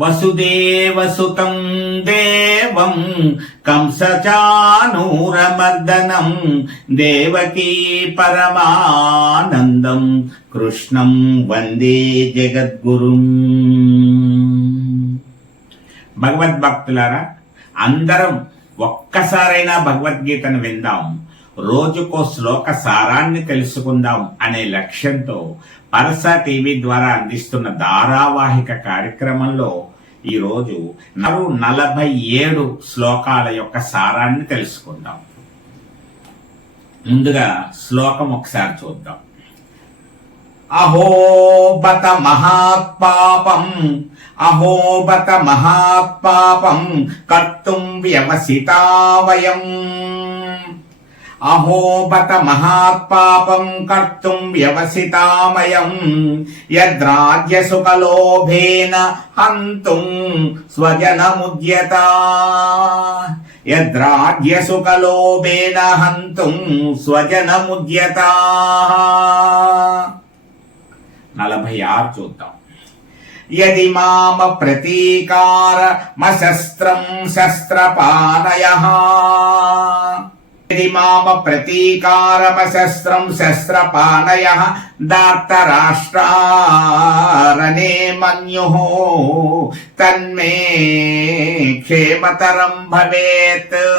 వసుదేవసుతం దేవం కంసచానూరమర్దనం దేవకీ పరమానందం కృష్ణం వందే జగద్గురుం. భగవద్భక్తులారా అందరం ఒక్కసారైనా భగవద్గీతను విందాం. రోజుకో శ్లోక సారాన్ని తెలుసుకుందాం అనే లక్ష్యంతో పరస టీవీ ద్వారా అందిస్తున్న ధారావాహిక కార్యక్రమంలో ఈరోజు నరు నలభై ఏడు శ్లోకాల యొక్క సారాన్ని తెలుసుకుందాం. ముందుగా శ్లోకం ఒకసారి చూద్దాం. అహోబత మహాపాపం అహోబత మహాపాపం కర్తుం వ్యవసితా వయం అహోబత మహాత్పాపం కర్తుం వ్యవసితామయం. యద్రాజ్యసుఖలోభేన హంతుం స్వజనముద్యత. యద్రాజ్యసుఖలోభేన హంతుం స్వజనముద్యత. నలభై ఆరు చూద్దాం. యది మామ ప్రతీకార మశస్త్రం మామ ప్రతీకారమ శస్త్రం శస్త్రపాణయ శస్త్రపానయ మన్యు. తన్మే క్షేమతరం భవేత్.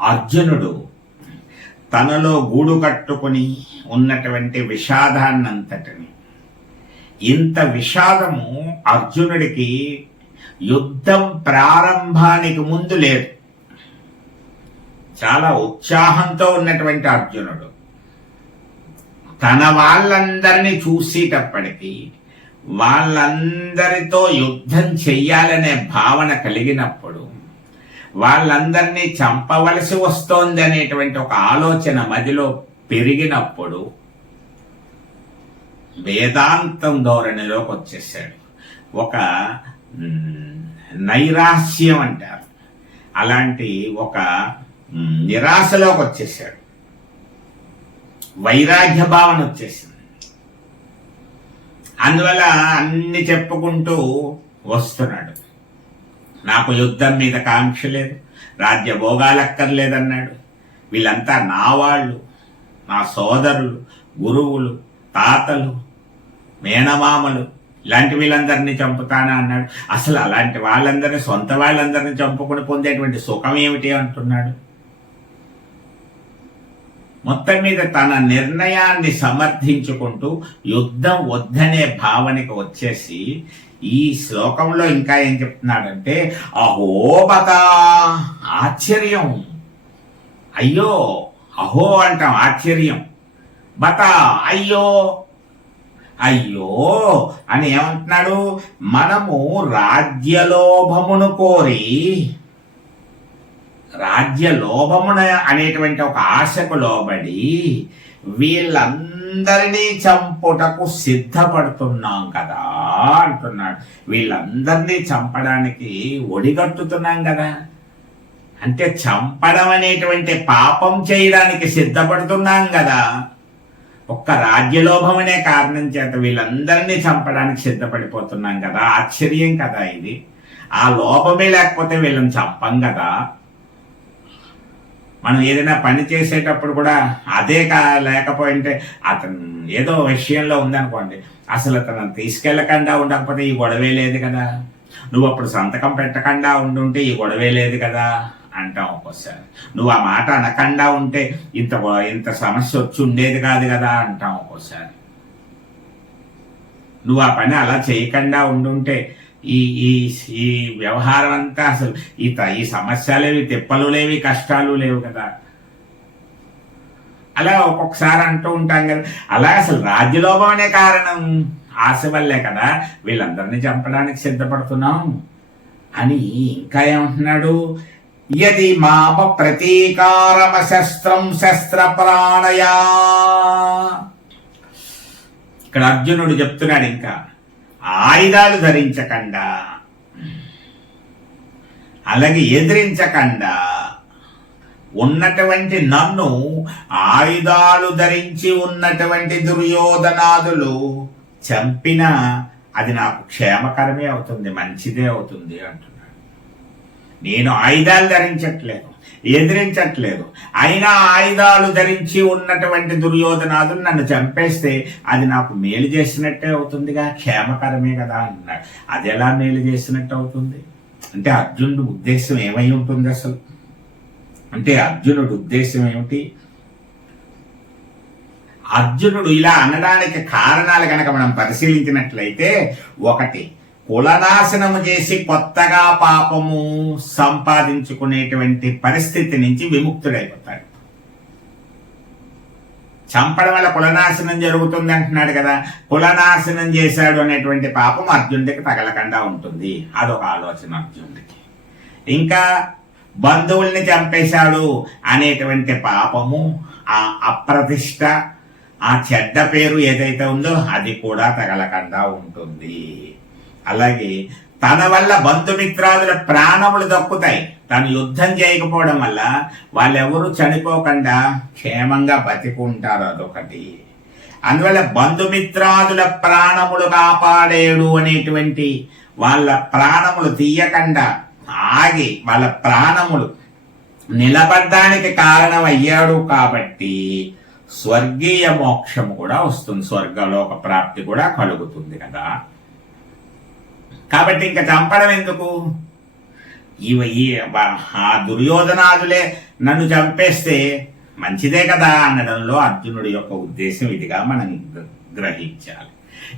అర్జునుడు తనలో గూడు కట్టుకుని ఉన్నటువంటి విషాదాన్నంతటిని ఇంత విషాదము అర్జునుడికి యుద్ధం ప్రారంభానికి ముందు లేదు. చాలా ఉత్సాహంతో ఉన్నటువంటి అర్జునుడు. తన వాళ్ళందరినీ చూసేటప్పటికీ వాళ్ళందరితో యుద్ధం చెయ్యాలనే భావన కలిగినప్పుడు వాళ్ళందరినీ చంపవలసి వస్తోంది అనేటువంటి ఒక ఆలోచన మదిలో పెరిగినప్పుడు వేదాంతం ధోరణిలోకి వచ్చేసాడు ఒక నైరాస్యం అంటారు. అలాంటి ఒక నిరాశలోకి వచ్చేసాడు వైరాగ్య భావన వచ్చేసింది. అందువల్ల అన్ని చెప్పుకుంటూ వస్తున్నాడు. నాకు యుద్ధం మీద కాంక్ష లేదు రాజ్య భోగాలక్కర్లేదన్నాడు. వీళ్ళంతా నా వాళ్ళు నా సోదరులు గురువులు తాతలు మేనమామలు ఇలాంటి వీళ్ళందరినీ చంపుతానా అన్నాడు. అసలు అలాంటి వాళ్ళందరినీ సొంత వాళ్ళందరినీ చంపుకుని పొందేటువంటి సుఖం ఏమిటి అంటున్నాడు. మొత్తం మీద తన నిర్ణయాన్ని సమర్థించుకుంటూ యుద్ధం వద్దనే భావనకి వచ్చేసి ఈ శ్లోకంలో ఇంకా ఏం చెప్తున్నాడంటే అహోబత ఆశ్చర్యం. అయ్యో అహో అంటాం ఆశ్చర్యం. బత అయ్యో. అయ్యో అని ఏమంటున్నాడు? మనము రాజ్యలోభమును కోరి రాజ్య లోభమున అనేటువంటి ఒక ఆశకు లోబడి వీళ్ళందరినీ చంపుటకు సిద్ధపడుతున్నాం కదా అంటున్నాడు. వీళ్ళందరినీ చంపడానికి ఒడిగట్టుతున్నాం కదా. అంటే చంపడం అనేటువంటి పాపం చేయడానికి సిద్ధపడుతున్నాం కదా. ఒక్క రాజ్యలోభం అనే కారణం చేత వీళ్ళందరినీ చంపడానికి సిద్ధపడిపోతున్నాం కదా. ఆశ్చర్యం కదా ఇది. ఆ లోపమే లేకపోతే వీళ్ళని చంపం కదా. మనం ఏదైనా పని చేసేటప్పుడు కూడా అదే కా లేకపోయింటే అతను ఏదో విషయంలో ఉందనుకోండి. అసలు అతను తీసుకెళ్ళకుండా ఉండకపోతే ఈ గొడవే లేదు కదా. నువ్వు అప్పుడు సంతకం పెట్టకుండా ఉండుంటే ఈ గొడవే లేదు కదా అంటాం ఒక్కోసారి. నువ్వు ఆ మాట అనకుండా ఉంటే ఇంత ఇంత సమస్య వచ్చి ఉండేది కాదు కదా అంటాం ఒక్కోసారి. నువ్వు ఆ పని అలా చేయకుండా ఉండుంటే ఈ ఈ ఈ వ్యవహారం అంతా అసలు ఈ త- ఈ సమస్యలేవి తిప్పలు లేవి కష్టాలు లేవు కదా. అలా ఒక్కొక్కసారి అంటూ ఉంటాం కదా. అలా అసలు రాజ్యలోభం అనే కారణం ఆశ వల్లే కదా వీళ్ళందరినీ చంపడానికి సిద్ధపడుతున్నాం. అని ఇంకా ఏమంటున్నాడు? యది మామ ప్రతీకారమ శస్త్రం శస్త్ర ప్రాణయా ఇక్కడ అర్జునుడు చెప్తున్నాడు ఇంకా. ఆయుధాలు ధరించకుండా. అలాగే ఎదిరించకుండా. ఉన్నటువంటి నన్ను ఆయుధాలు ధరించి ఉన్నటువంటి దుర్యోధనాదులు చంపినా అది నాకు క్షేమకరమే అవుతుంది మంచిదే అవుతుంది అంటున్నాడు. నేను ఆయుధాలు ధరించట్లేదు. ఎదిరించట్లేదు. అయినా ఆయుధాలు ధరించి ఉన్నటువంటి దుర్యోధనాదు నన్ను చంపేస్తే అది నాకు మేలు చేసినట్టే అవుతుందిగా. క్షేమకరమే కదా అన్నాడు. అది ఎలా మేలు చేసినట్టు అవుతుంది? అంటే అర్జునుడు ఉద్దేశం ఏమై ఉంటుంది అసలు? అంటే అర్జునుడు ఉద్దేశం ఏమిటి? అర్జునుడు ఇలా అనడానికి కారణాలు కనుక మనం పరిశీలించినట్లయితే ఒకటి కులనాశనము చేసి కొత్తగా పాపము సంపాదించుకునేటువంటి పరిస్థితి నుంచి విముక్తుడైపోతాడు. చంపడం వల్ల కులనాశనం జరుగుతుంది అంటున్నాడు కదా. కులనాశనం చేశాడు అనేటువంటి పాపం అర్జునుడికి తగలకుండా ఉంటుంది. అదొక ఆలోచన అర్జునుడికి. ఇంకా బంధువుల్ని చంపేశాడు అనేటువంటి పాపము ఆ అప్రతిష్ట ఆ చెడ్డ పేరు ఏదైతే ఉందో అది కూడా తగలకుండా ఉంటుంది. అలాగే తన వల్ల బంధుమిత్రాదుల ప్రాణములు దక్కుతాయి. తను యుద్ధం చేయకపోవడం వల్ల వాళ్ళెవరూ చనిపోకుండా క్షేమంగా బతికుంటారు అదొకటి. అందువల్ల బంధుమిత్రాదుల ప్రాణములు కాపాడేడు అనేటువంటి వాళ్ళ ప్రాణములు తీయకుండా ఆగి వాళ్ళ ప్రాణములు నిలబడ్డానికి కారణమయ్యాడు కాబట్టి స్వర్గీయ మోక్షము కూడా వస్తుంది. స్వర్గలోక ప్రాప్తి కూడా కలుగుతుంది కదా. కాబట్టి ఇంకా చంపడం ఎందుకు? ఇవ ఈ ఆ దుర్యోధనాదులే నన్ను చంపేస్తే మంచిదే కదా అనడంలో అర్జునుడి యొక్క ఉద్దేశం ఇదిగా మనం గ్రహించాలి.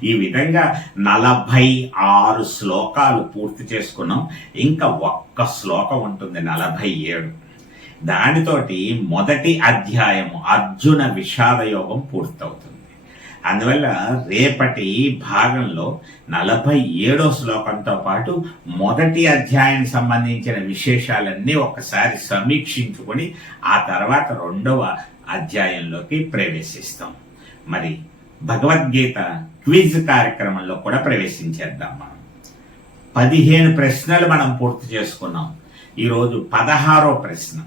ఈ విధంగా నలభై ఆరు శ్లోకాలు పూర్తి చేసుకున్నాం. ఇంకా ఒక్క శ్లోకం ఉంటుంది నలభై ఏడు. దానితోటి మొదటి అధ్యాయము అర్జున విషాద యోగం పూర్తవుతుంది. అందువల్ల రేపటి భాగంలో నలభై ఏడో శ్లోకంతో పాటు మొదటి అధ్యాయానికి సంబంధించిన విశేషాలన్నీ ఒకసారి సమీక్షించుకొని ఆ తర్వాత రెండవ అధ్యాయంలోకి ప్రవేశిస్తాం. మరి భగవద్గీత క్విజ్ కార్యక్రమంలో కూడా ప్రవేశించేద్దాం మనం. పదిహేను ప్రశ్నలు మనం పూర్తి చేసుకున్నాం. ఈరోజు పదహారో ప్రశ్న.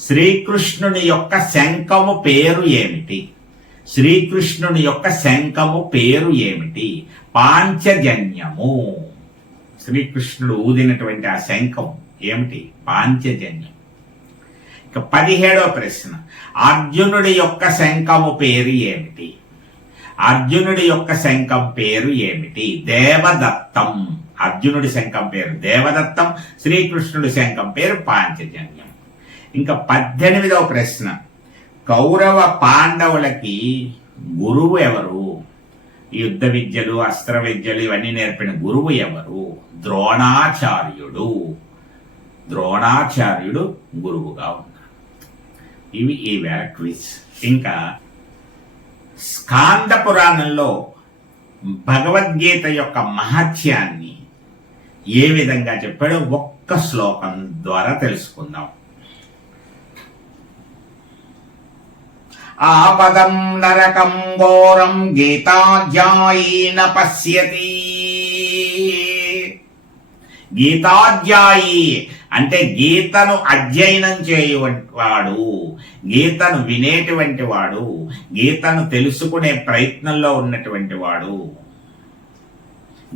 శ్రీకృష్ణుని యొక్క శంఖము పేరు ఏమిటి? శ్రీకృష్ణుని యొక్క శంఖము పేరు ఏమిటి? పాంచజన్యము. శ్రీకృష్ణుడు ఊదినటువంటి ఆ శంఖం ఏమిటి? పాంచజన్యం. ఇక పదిహేడవ ప్రశ్న. అర్జునుడి యొక్క శంఖము పేరు ఏమిటి? అర్జునుడి యొక్క శంఖం పేరు ఏమిటి? దేవదత్తం. అర్జునుడి శంఖం పేరు దేవదత్తం శ్రీకృష్ణుడి శంఖం పేరు పాంచజన్యం. ఇంకా పద్దెనిమిదవ ప్రశ్న. కౌరవ పాండవులకి గురువు ఎవరు? యుద్ధ విద్యలు అస్త్ర విద్యలు ఇవన్నీ నేర్పిన గురువు ఎవరు? ద్రోణాచార్యుడు. ద్రోణాచార్యుడు గురువుగా ఉన్నాడు. ఇవి ఈ వ్యాక్విజ్ క్విజ్. ఇంకా స్కాంద పురాణంలో భగవద్గీత యొక్క మహత్యాన్ని ఏ విధంగా చెప్పాడో ఒక్క శ్లోకం ద్వారా తెలుసుకుందాం. ఆపదం నరకం ఘోరం గీతాధ్యాయీన పశ్యతి. గీతాధ్యాయి అంటే గీతను అధ్యయనం చేయవాడు గీతను వినేటువంటి వాడు గీతను తెలుసుకునే ప్రయత్నంలో ఉన్నటువంటి వాడు.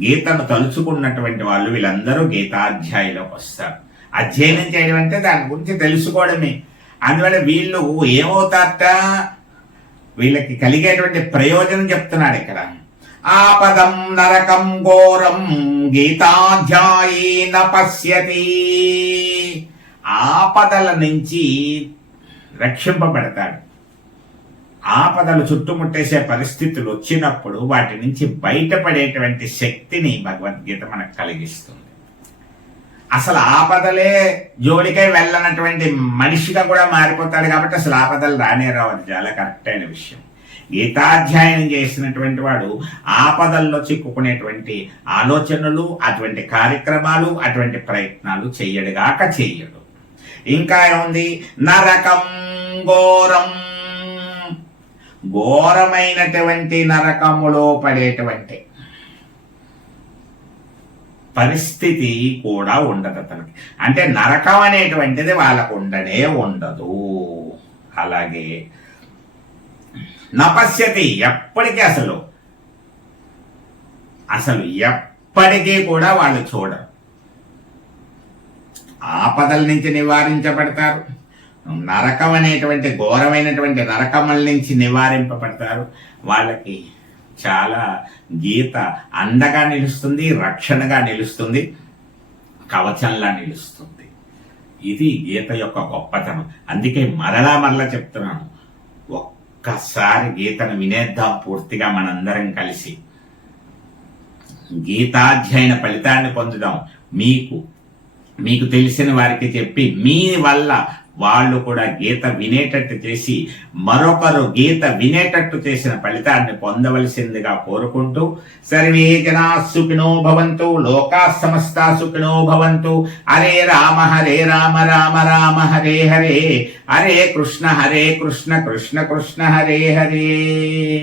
గీతను తలుచుకున్నటువంటి వాళ్ళు వీళ్ళందరూ గీతాధ్యాయులోకి వస్తారు. అధ్యయనం చేయడం అంటే దాని గురించి తెలుసుకోవడమే. అందువల్ల వీళ్ళు ఏమవుతారట? వీళ్ళకి కలిగేటువంటి ప్రయోజనం చెప్తున్నాడు ఇక్కడ. ఆపదం నరకం ఘోరం గీతాధ్యాయీ పశ్యతి. ఆపదల నుంచి రక్షింపబడతాడు. ఆపదలు చుట్టుముట్టేసే పరిస్థితులు వచ్చినప్పుడు వాటి నుంచి బయటపడేటువంటి శక్తిని భగవద్గీత మనకు కలిగిస్తుంది. అసలు ఆపదలే జోలికై వెళ్ళనటువంటి మనిషిగా కూడా మారిపోతాడు కాబట్టి అసలు ఆపదలు రానే రావు అది చాలా కరెక్ట్ అయిన విషయం. గీతాధ్యాయనం చేసినటువంటి వాడు ఆపదల్లో చిక్కుకునేటువంటి ఆలోచనలు అటువంటి కార్యక్రమాలు అటువంటి ప్రయత్నాలు చెయ్యడుగాక చెయ్యడు. ఇంకా ఏముంది? నరకం ఘోరం. ఘోరమైనటువంటి నరకములో పడేటువంటి పరిస్థితి కూడా ఉండదు అతనికి. అంటే నరకం అనేటువంటిది వాళ్ళకు ఉండనే ఉండదు. అలాగే నపశ్యతి ఎప్పటికీ అసలు అసలు ఎప్పటికీ కూడా వాళ్ళు చూడరు. ఆపదల నుంచి నివారించబడతారు. నరకం అనేటువంటి ఘోరమైనటువంటి నరకముల నుంచి నివారింపబడతారు. వాళ్ళకి చాలా గీత అండగా నిలుస్తుంది రక్షణగా నిలుస్తుంది కవచంలా నిలుస్తుంది. ఇది గీత యొక్క గొప్పతనం. అందుకే మరలా మరలా చెప్తున్నాను. ఒక్కసారి గీతను వినేద్దాం పూర్తిగా మనందరం కలిసి. గీతాధ్యయన ఫలితాన్ని పొందుదాం. మీకు మీకు తెలిసిన వారికి చెప్పి మీ వల్ల వాళ్ళు కూడా గీత వినేటట్టు చేసి మరొకరు గీత వినేటట్టు చేసిన ఫలితాన్ని పొందవలసిందిగా కోరుకుంటూ సర్వే జనా సుఖినో భవంతు లోకా సమస్త సుఖినో భవంతు హరే రామ హరే రామ రామ రామ హరే హరే హరే కృష్ణ హరే కృష్ణ కృష్ణ కృష్ణ హరే హరే.